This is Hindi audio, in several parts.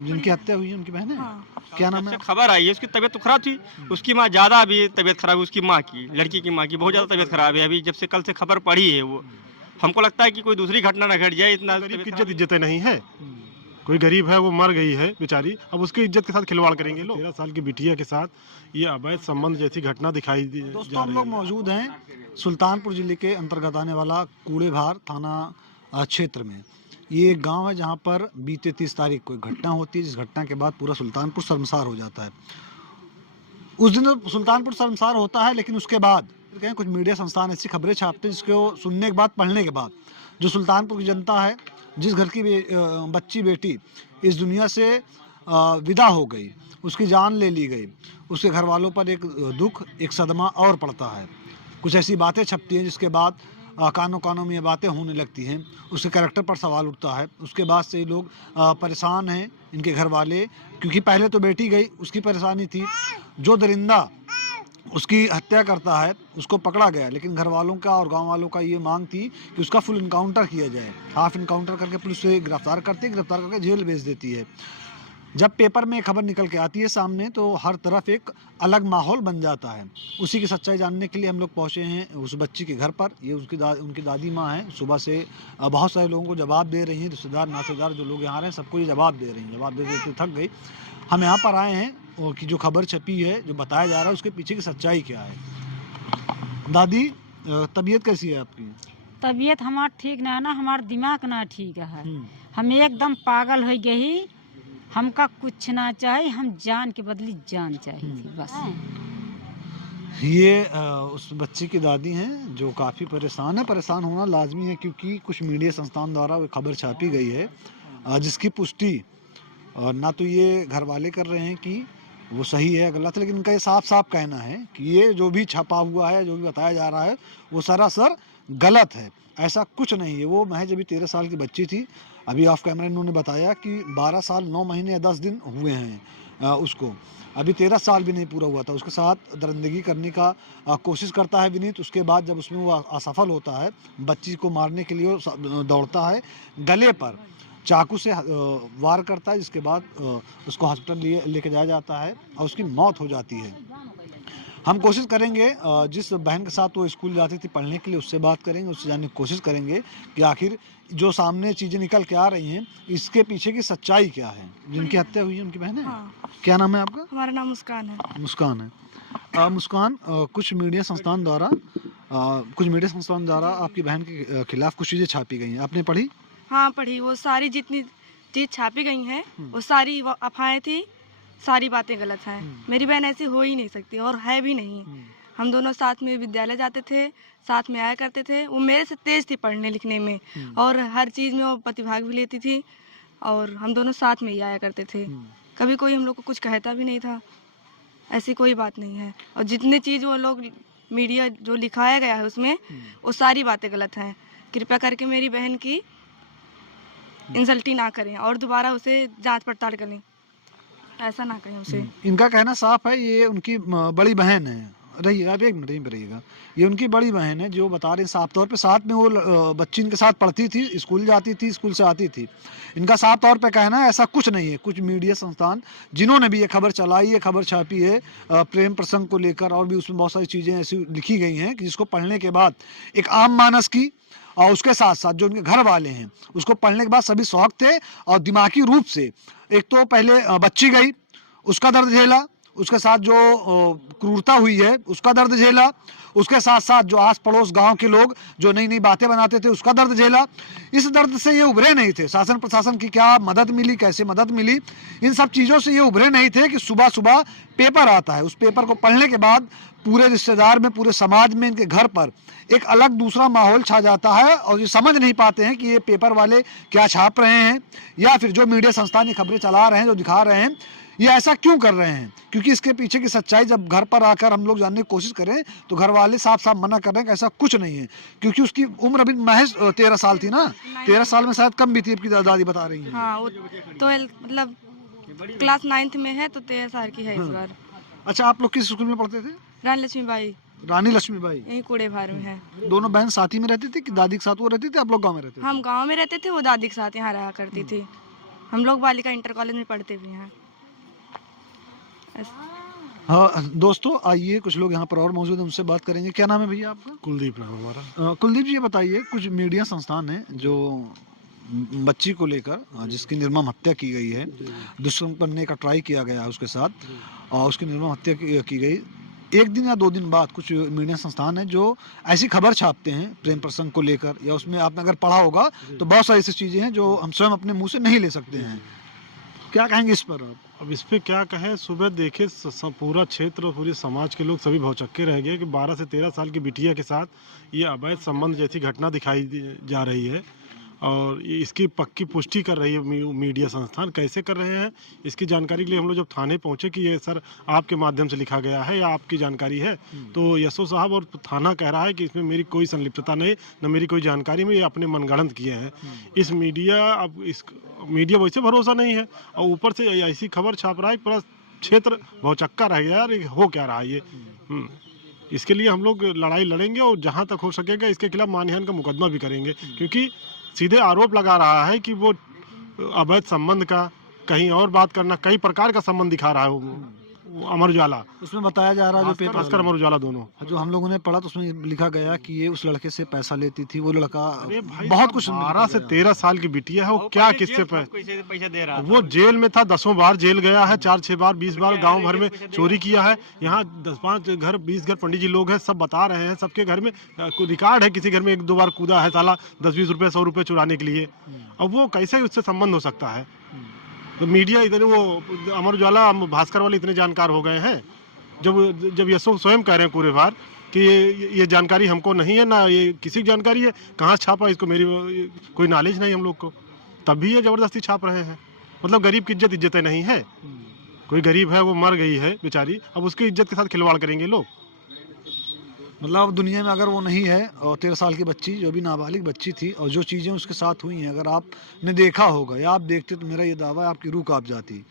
जिनकी हत्या हुई है उनकी बहन है? हाँ। क्या नाम है? खबर आई है, उसकी तबीयत तो खराब थी, उसकी माँ ज़्यादा अभी तबीयत खराब है, उसकी माँ की, लड़की की माँ की बहुत ज़्यादा तबीयत खराब है। अभी जब से कल से खबर पड़ी है वो, हमको लगता है कि कोई दूसरी घटना न घट जाए, इतना गरीब की तबीयत इज्जत नहीं है। कोई गरीब है, वो मर गई है बेचारी, अब उसकी इज्जत के साथ खिलवाड़ करेंगे लोग। 13 साल की बिटिया के साथ ये अवैध संबंध जैसी घटना दिखाई दोस्तों हम लोग मौजूद हैं सुल्तानपुर जिले के अंतर्गत आने वाला कूड़ेभार थाना क्षेत्र में। ये एक गांव है जहां पर बीते 30 तारीख को एक घटना होती है, जिस घटना के बाद पूरा सुल्तानपुर शर्मसार हो जाता है। उस दिन तो सुल्तानपुर शर्मसार होता है, लेकिन उसके बाद कहें कुछ मीडिया संस्थान ऐसी खबरें छापते हैं जिसको सुनने के बाद, पढ़ने के बाद जो सुल्तानपुर की जनता है, जिस घर की बच्ची बेटी इस दुनिया से विदा हो गई, उसकी जान ले ली गई, उसके घर वालों पर एक दुख, एक सदमा और पड़ता है। कुछ ऐसी बातें छपती हैं जिसके बाद कानों कानों में ये बातें होने लगती हैं, उसके कैरेक्टर पर सवाल उठता है। उसके बाद से ही लोग परेशान हैं, इनके घर वाले, क्योंकि पहले तो बेटी गई, उसकी परेशानी थी। जो दरिंदा उसकी हत्या करता है उसको पकड़ा गया, लेकिन घर वालों का और गांव वालों का ये मांग थी कि उसका फुल इनकाउंटर किया जाए। हाफ इनकाउंटर करके पुलिस उसे गिरफ्तार करती है, गिरफ्तार करके जेल भेज देती है। जब पेपर में खबर निकल के आती है सामने, तो हर तरफ एक अलग माहौल बन जाता है। उसी की सच्चाई जानने के लिए हम लोग पहुँचे हैं उस बच्ची के घर पर। ये उनकी दादी माँ हैं। सुबह से बहुत सारे लोगों को जवाब दे रही हैं, रिश्तेदार नातेदार जो लोग यहाँ रहे हैं सबको ये जवाब दे रही हैं। जवाब दे देते थक गई। हम यहाँ पर आए हैं कि जो खबर छपी है, जो बताया जा रहा है, उसके पीछे की सच्चाई क्या है। दादी, तबीयत कैसी है आपकी? तबीयत हमार ठीक ना है ना, हमार दिमाग ना ठीक है। हम एकदम पागल हो गई। हमका कुछ ना चाहिए, हम जान के बदली जान चाहिए थी बस। ये उस बच्ची की दादी हैं जो काफ़ी परेशान है। परेशान होना लाजमी है, क्योंकि कुछ मीडिया संस्थान द्वारा वो खबर छापी गई है जिसकी पुष्टि और ना तो ये घर वाले कर रहे हैं कि वो सही है गलत है, लेकिन इनका ये साफ साफ कहना है कि ये जो भी छपा हुआ है, जो भी बताया जा रहा है, वो सरासर गलत है। ऐसा कुछ नहीं है। वो महज अभी 13 साल की बच्ची थी। अभी ऑफ कैमरा इन्होंने बताया कि 12 साल 9 महीने या 10 दिन हुए हैं उसको। अभी 13 साल भी नहीं पूरा हुआ था। उसके साथ दरिंदगी करने का कोशिश करता है विनीत। उसके बाद जब उसमें वो असफल होता है, बच्ची को मारने के लिए दौड़ता है, गले पर चाकू से वार करता है, जिसके बाद उसको हॉस्पिटल लेके जाया जाता है और उसकी मौत हो जाती है। हम कोशिश करेंगे जिस बहन के साथ वो स्कूल जाती थी पढ़ने के लिए, उससे बात करेंगे, उससे जानने की कोशिश करेंगे कि आखिर जो सामने चीज़ें निकल के आ रही हैं, इसके पीछे की सच्चाई क्या है। जिनकी हत्या हुई है उनकी बहन है? हाँ। क्या नाम है आपका? हमारा नाम मुस्कान है। मुस्कान है। मुस्कान, कुछ मीडिया संस्थान द्वारा आपकी बहन के खिलाफ कुछ चीज़ें छापी गई हैं, आपने पढ़ी? हाँ पढ़ी। वो सारी जितनी चीज छापी गई हैं वो सारी अफवाहें थी, सारी बातें गलत हैं। मेरी बहन ऐसी हो ही नहीं सकती और है भी नहीं। हम दोनों साथ में विद्यालय जाते थे, साथ में आया करते थे। वो मेरे से तेज थी पढ़ने लिखने में और हर चीज़ में वो प्रतिभाग भी लेती थी और हम दोनों साथ में ही आया करते थे। कभी कोई हम लोग को कुछ कहता भी नहीं था। ऐसी कोई बात नहीं है। और जितने चीज़ वो लोग मीडिया जो लिखाया गया है उसमें वो सारी बातें गलत हैं। कृपया करके मेरी बहन की इंसल्टी ना करें और दोबारा उसे जांच पड़ताल करें, ऐसा ना करें उसे। इनका कहना साफ है, ये उनकी बड़ी बहन है। रहिए आप एक मिनट यहीं पर रहिएगा। ये उनकी बड़ी बहन है जो बता रहे हैं साफ तौर पे। साथ में वो बच्ची इनके साथ पढ़ती थी, स्कूल जाती थी, स्कूल से आती थी। इनका साफ तौर पे कहना है ऐसा कुछ नहीं है। कुछ मीडिया संस्थान जिन्होंने भी ये खबर चलाई है, खबर छापी है प्रेम प्रसंग को लेकर, और भी उसमें बहुत सारी चीज़ें ऐसी लिखी गई हैं कि जिसको पढ़ने के बाद एक आम मानस की और उसके साथ साथ जो उनके घर वाले हैं, उसको पढ़ने के बाद सभी शौक थे और दिमागी रूप से, एक तो पहले बच्ची गई उसका दर्द झेला, उसके साथ जो क्रूरता हुई है उसका दर्द झेला, उसके साथ साथ जो आस पड़ोस गांव के लोग जो नई नई बातें बनाते थे उसका दर्द झेला। इस दर्द से ये उभरे नहीं थे। शासन प्रशासन की क्या मदद मिली, कैसे मदद मिली, इन सब चीज़ों से ये उभरे नहीं थे कि सुबह सुबह पेपर आता है, उस पेपर को पढ़ने के बाद पूरे रिश्तेदार में, पूरे समाज में, इनके घर पर एक अलग दूसरा माहौल छा जाता है और ये समझ नहीं पाते हैं कि ये पेपर वाले क्या छाप रहे हैं या फिर जो मीडिया संस्थान ये खबरें चला रहे हैं, जो दिखा रहे हैं, ये ऐसा क्यों कर रहे हैं। क्योंकि इसके पीछे की सच्चाई जब घर पर आकर हम लोग जानने की कोशिश करें तो घर वाले साफ साफ मना कर रहे हैं कि ऐसा कुछ नहीं है। क्योंकि उसकी उम्र अभी महज 13 साल थी ना, 13 साल में शायद कम भी थी, आपकी दादी बता रही है। हाँ, वो तो मतलब क्लास 9th में है तो 13 साल की है इस बार। अच्छा, आप लोग किस स्कूल में पढ़ते थे? रानी लक्ष्मीबाई, रानी लक्ष्मीबाई। यही कूड़ेभार में है। दोनों बहन साथ ही में रहती थी कि दादी के साथ वो रहती थी, आप लोग गाँव में रहते थे? हम गाँव में रहते थे, वो दादी के साथ यहाँ रहा करती थी। हम लोग बालिका इंटर कॉलेज में पढ़ते भी हैं। हाँ दोस्तों, आइए कुछ लोग यहाँ पर और मौजूद हैं, उनसे बात करेंगे। क्या नाम है भैया आपका? कुलदीप नाम हमारा। कुलदीप जी, ये बताइए, कुछ मीडिया संस्थान है जो बच्ची को लेकर जिसकी निर्मम हत्या की गई है, दुष्कर्म करने का ट्राई किया गया है उसके साथ और उसकी निर्मम हत्या की गई, एक दिन या 2 दिन बाद कुछ मीडिया संस्थान है जो ऐसी खबर छापते हैं प्रेम प्रसंग को लेकर, या उसमें आपने अगर पढ़ा होगा तो बहुत सारी ऐसी चीज़ें हैं जो हम स्वयं अपने मुंह से नहीं ले सकते हैं। क्या कहेंगे इस पर आप? अब इस पे क्या कहें, सुबह देखे पूरा क्षेत्र और पूरे समाज के लोग सभी भौचक्के रह गए कि 12 से 13 साल की बिटिया के साथ ये अवैध संबंध जैसी घटना दिखाई जा रही है और इसकी पक्की पुष्टि कर रही है मीडिया संस्थान। कैसे कर रहे हैं इसकी जानकारी के लिए हम लोग जब थाने पहुंचे कि ये सर आपके माध्यम से लिखा गया है या आपकी जानकारी है, तो यशो साहब और थाना कह रहा है कि इसमें मेरी कोई संलिप्तता नहीं, न मेरी कोई जानकारी में, ये अपने मनगढ़ंत किए हैं। इस मीडिया वैसे भरोसा नहीं है और ऊपर से ऐसी खबर छाप रहा है, पूरा क्षेत्र भौचक्का रह गया यार, हो क्या रहा है ये। इसके लिए हम लोग लड़ाई लड़ेंगे और जहाँ तक हो सकेगा इसके खिलाफ मानहानि का मुकदमा भी करेंगे, क्योंकि सीधे आरोप लगा रहा है कि वो अवैध संबंध का, कहीं और बात करना, कई प्रकार का संबंध दिखा रहा है वो अमर उजाला। उसमें बताया जा रहा है जो पेपर अमर उजाला दोनों जो हम लोगों ने पढ़ा तो उसमें लिखा गया कि ये उस लड़के से पैसा लेती थी, वो लड़का भाई बहुत कुछ 12 से 13 साल की बिटिया है, वो क्या किससे पैसा दे रहा वो जेल में था, 10 बार जेल गया है, 4-6 बार 20 बार गांव भर में चोरी किया है। यहाँ 10-5 घर 20 घर पंडित जी लोग हैं, सब बता रहे हैं, सबके घर में रिकॉर्ड है, किसी घर में 1-2 बार कूदा है साला 10-20 रुपए 100 रुपए चुराने के लिए। अब वो कैसे उससे संबंध हो सकता है? तो मीडिया इतने, वो अमर उजाला भास्कर वाले इतने जानकार हो गए हैं, जब यशो स्वयं कह रहे हैं पूरे बार कि ये जानकारी हमको नहीं है, ना ये किसी की जानकारी है, कहाँ छापा इसको, मेरी कोई नॉलेज नहीं हम लोग को, तब भी ये ज़बरदस्ती छाप रहे हैं। मतलब गरीब की इज्जतें नहीं है। कोई गरीब है वो मर गई है बेचारी, अब उसकी इज्जत के साथ खिलवाड़ करेंगे लोग। मतलब अब दुनिया में अगर वो नहीं है और 13 साल की बच्ची जो भी नाबालिग बच्ची थी और जो चीज़ें उसके साथ हुई हैं, अगर आपने देखा होगा या आप देखते तो मेरा ये दावा है आपकी रूह कांप जाती।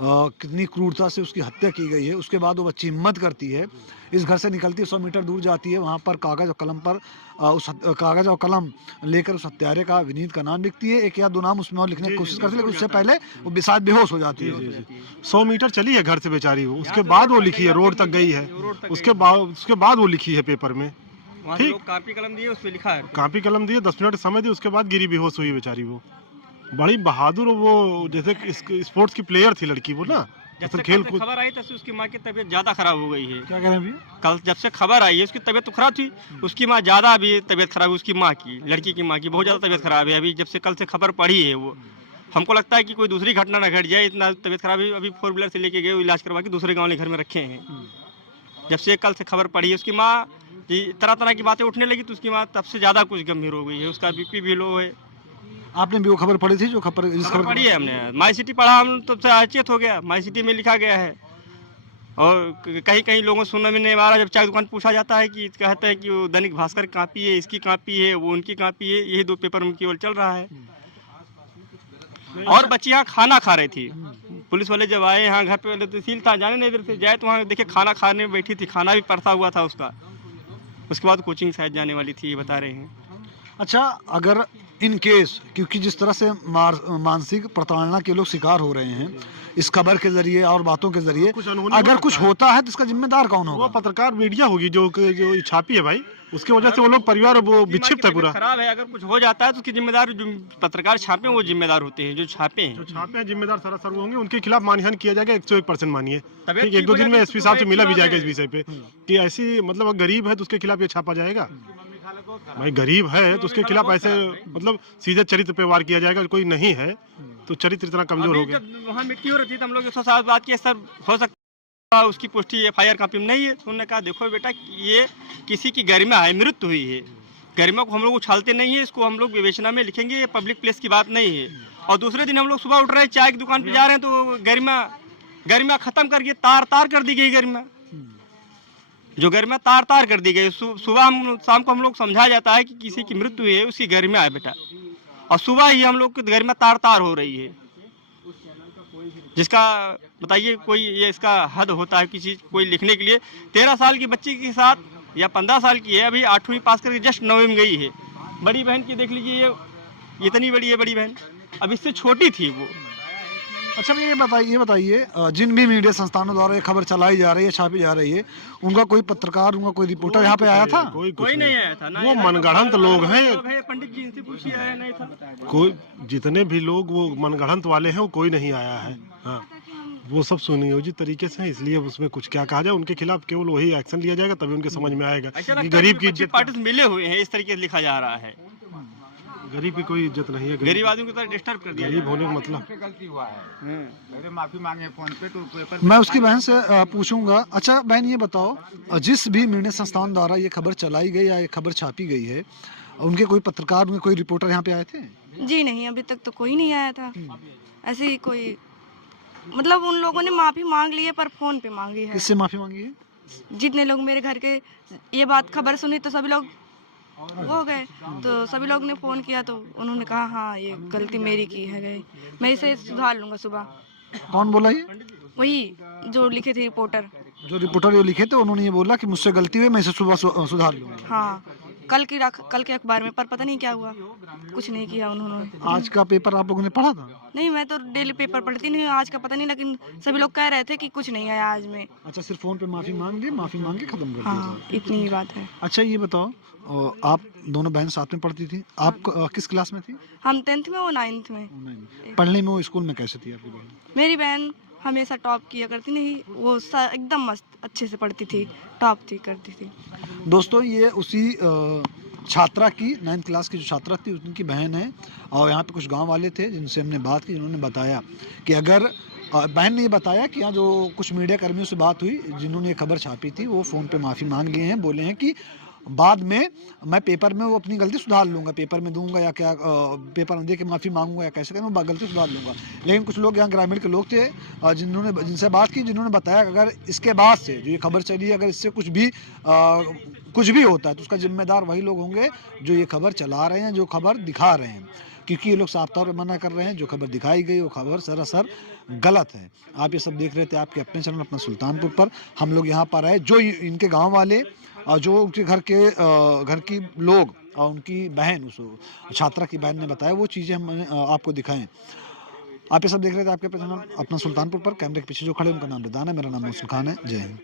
कितनी क्रूरता से उसकी हत्या की गई है। उसके बाद वो बच्ची हिम्मत करती है, इस घर से निकलती है, 100 मीटर दूर जाती है, वहाँ पर कागज़ और कलम पर कागज़ और कलम लेकर उस हत्यारे का, विनीत का नाम लिखती है, 1 या 2 नाम उसमें और लिखने की कोशिश करती है, लेकिन उससे पहले वो शायद बेहोश हो जाती है। 100 मीटर चली है घर से बेचारी वो, उसके बाद वो लिखी है, रोड तक गई है, उसके बाद वो लिखी है पेपर में। ठीक, कॉपी कलम दिए, उस पे लिखा है, कॉपी कलम दिए, 10 मिनट समय दिए, उसके बाद गिरी बेहोश हुई बेचारी वो। बड़ी बहादुर, वो जैसे स्पोर्ट्स की प्लेयर थी लड़की वो ना, जब से खेल कूद खबर आई तब से उसकी माँ की तबीयत ज्यादा खराब हो गई है। क्या कह रहे हैं भैया? कल जब से खबर आई है उसकी तबीयत तो खराब थी, उसकी माँ ज्यादा अभी तबीयत खराब है, उसकी माँ की, लड़की की माँ की बहुत ज्यादा तबीयत खराब है। अभी जब से कल से खबर पड़ी है, वो हमको लगता है कि कोई दूसरी घटना न घट जाए, इतना तबीयत खराब है। अभी 4 व्हीलर से लेके गए, इलाज करवा के दूसरे गाँव घर में रखे हैं। जब से कल से खबर पड़ी है उसकी माँ तरह तरह की बातें उठने लगी, तो उसकी माँ तब से ज्यादा कुछ गंभीर हो गई है, उसका BP भी लो है। आपने भी वो खबर पढ़ी थी जो खबर पढ़ी है हमने, माई सिटी पढ़ा, हम तब से अचेत हो गया। माई सिटी में लिखा गया है और कहीं कहीं लोगों से सुनने में नहीं आ रहा, जब चाय दुकान पूछा जाता है कि कहते हैं कि वो दैनिक भास्कर की कॉपी है, इसकी कॉपी है, वो उनकी कॉपी है, यही 2 पेपर में केवल चल रहा है। और बच्ची यहाँ खाना खा रही थी, पुलिस वाले जब आए यहाँ घर पे, तहसील था, जाने नहीं इधर से जाए तो वहाँ देखे खाना खाने में बैठी थी, खाना भी परसा हुआ था उसका। उसके बाद कोचिंग शायद जाने वाली थी, ये बता रहे हैं। अच्छा, अगर इन केस, क्योंकि जिस तरह से मानसिक प्रताड़ना के लोग शिकार हो रहे हैं इस खबर के जरिए और बातों के जरिए, अगर कुछ होता है तो इसका जिम्मेदार कौन होगा? वो पत्रकार मीडिया होगी जो छापी है भाई, उसकी वजह से वो लोग परिवार वो विक्षिप्त है पूरा। खराब है, अगर कुछ हो जाता है तो उसकी जिम्मेदार जो पत्रकार छापे वो जिम्मेदार होते हैं, जो छापे हैं जिम्मेदार सरासर होंगे, उनके खिलाफ मानहानि किया जाएगा 101% मानिए। 1-2 दिन में SP साहब से मिला भी जाएगा इस विषय पे कि ऐसी, मतलब गरीब है तो उसके खिलाफ ये छापा जाएगा। भाई गरीब है तो उसके खिलाफ ऐसे मतलब सीधे चरित्र पे वार किया जाएगा, कोई नहीं है तो चरित्र इतना कमजोर हो गया। वहाँ मिट्टी हो रही थी तो हम लोग 107 बात किए, सर हो सकता उसकी पुष्टि FIR कॉपी में नहीं है। तो उन्होंने कहा देखो बेटा, ये किसी की गरिमा है, मृत्यु हुई है, गरिमा को हम लोग उछालते नहीं है, इसको हम लोग विवेचना में लिखेंगे, ये पब्लिक प्लेस की बात नहीं है। और दूसरे दिन हम लोग सुबह उठ रहे हैं, चाय की दुकान पे जा रहे हैं तो गरिमा खत्म करके तार कर दी गई गरिमा, जो गरिमा तार कर दी गई। सुबह शाम को हम लोग समझा जाता है कि किसी की मृत्यु है, उसकी गरिमा है बेटा, और सुबह ही हम लोग की गरिमा तार हो रही है, जिसका बताइए कोई ये इसका हद होता है किसी कोई लिखने के लिए। 13 साल की बच्ची के साथ या 15 साल की है, अभी 8वीं पास करके जस्ट 9वीं में गई है। बड़ी बहन की देख लीजिए, ये इतनी बड़ी है बड़ी बहन, अब इससे छोटी थी वो। अच्छा ये बताइए जिन भी मीडिया संस्थानों द्वारा ये खबर चलाई जा रही है, छापी जा रही है, उनका कोई पत्रकार, उनका कोई रिपोर्टर यहाँ पे आया था? कोई नहीं आया था ना, वो मनगढ़ंत लोग हैं। पंडित जी इनसे पूछिए, आया नहीं था कोई, जितने भी लोग वो मनगढ़ंत वाले हैं वो कोई नहीं आया है। हाँ, वो सब सुनियोजित तरीके से हैं, इसलिए उसमें कुछ क्या कहा जाए, उनके खिलाफ केवल वही एक्शन लिया जाएगा, तभी उनके समझ में आएगा कि गरीब की इज्जत, पार्टी मिले हुए हैं, इस तरीके से लिखा जा रहा है। गरीब की कोई इज्जत नहीं है। गरीब आदमी को तो डिस्टर्ब कर दिया। गरीब होने का मतलब गलती हुआ है, मेरे माफी मांगे फोन पे तो पेपर। मैं उसकी बहन से पूछूंगा। अच्छा बहन ये बताओ, जिस भी मीडिया संस्थान द्वारा ये खबर चलाई गई या ये खबर छापी गई है, उनके कोई पत्रकार, उनके कोई रिपोर्टर यहाँ पे आए थे? जी नहीं, अभी तक तो कोई नहीं आया था। ऐसे ही कोई, मतलब उन लोगों ने माफ़ी मांग ली है, पर फ़ोन पे मांगी है। किससे माफी मांगी है? जितने लोग मेरे घर के ये बात खबर सुनी तो सभी लोग हो गए, तो सभी लोग ने फ़ोन किया तो उन्होंने कहा हाँ ये गलती मेरी की है गई, मैं इसे सुधार लूँगा सुबह। कौन बोला ये? वही जो लिखे थे रिपोर्टर। जो रिपोर्टर ये लिखे थे उन्होंने ये बोला कि मुझसे गलती हुई, मैं इसे सुबह सुधार लूंगा। हाँ, कल के अखबार में, पर पता नहीं क्या हुआ, कुछ नहीं किया उन्होंने। आज का पेपर आप लोगों ने पढ़ा था? नहीं, मैं तो डेली पेपर पढ़ती नहीं हूँ, आज का पता नहीं, लेकिन सभी लोग कह रहे थे कि कुछ नहीं आया आज में। अच्छा, सिर्फ फोन पे माफी मांग ली, माफी मांग के खत्म कर दिया? हाँ, इतनी ही बात है। अच्छा ये बताओ, आप दोनों बहन साथ में पढ़ती थी, आप किस क्लास में थी? हम 10th में, वो 9th में। पढ़ने में वो स्कूल में कैसे थी आपकी बहन? मेरी बहन हमेशा टॉप किया करती, नहीं वो एकदम मस्त अच्छे से पढ़ती थी, टॉप थी करती थी। दोस्तों ये उसी छात्रा की 9th क्लास की जो छात्रा थी उनकी बहन है, और यहाँ पे कुछ गांव वाले थे जिनसे हमने बात की, जिन्होंने बताया कि अगर बहन ने ये बताया कि यहाँ जो कुछ मीडिया कर्मियों से बात हुई जिन्होंने ये खबर छापी थी, वो फ़ोन पे माफ़ी मांग लिए हैं, बोले हैं कि बाद में मैं पेपर में वो अपनी गलती सुधार लूँगा, पेपर में दूंगा या क्या पेपर में दे के माफ़ी मांगूंगा या कैसे करूँ, गलती सुधार लूँगा। लेकिन कुछ लोग यहाँ ग्रामीण के लोग थे जिनसे बात की, जिन्होंने बताया कि अगर इसके बाद से जो ये खबर चली, अगर इससे कुछ भी होता है तो उसका जिम्मेदार वही लोग होंगे जो ये खबर चला रहे हैं, जो खबर दिखा रहे हैं, क्योंकि ये लोग साफ तौर पर मना कर रहे हैं जो खबर दिखाई गई वो खबर सरासर गलत है। आप ये सब देख रहे थे आपके अपने चैनल अपना सुल्तानपुर पर। हम लोग यहाँ पर आए, जो इनके गांव वाले और जो उनके घर की लोग और उनकी बहन, उस छात्रा की बहन ने बताया, वो चीज़ें हम आपको दिखाएं। आप ये सब देख रहे थे आपके अपने चैनल अपना सुल्तानपुर पर। कैमरे के पीछे जो खड़े उनका नाम रिदान है, मेरा नाम मौसम खान है। जय हिंद।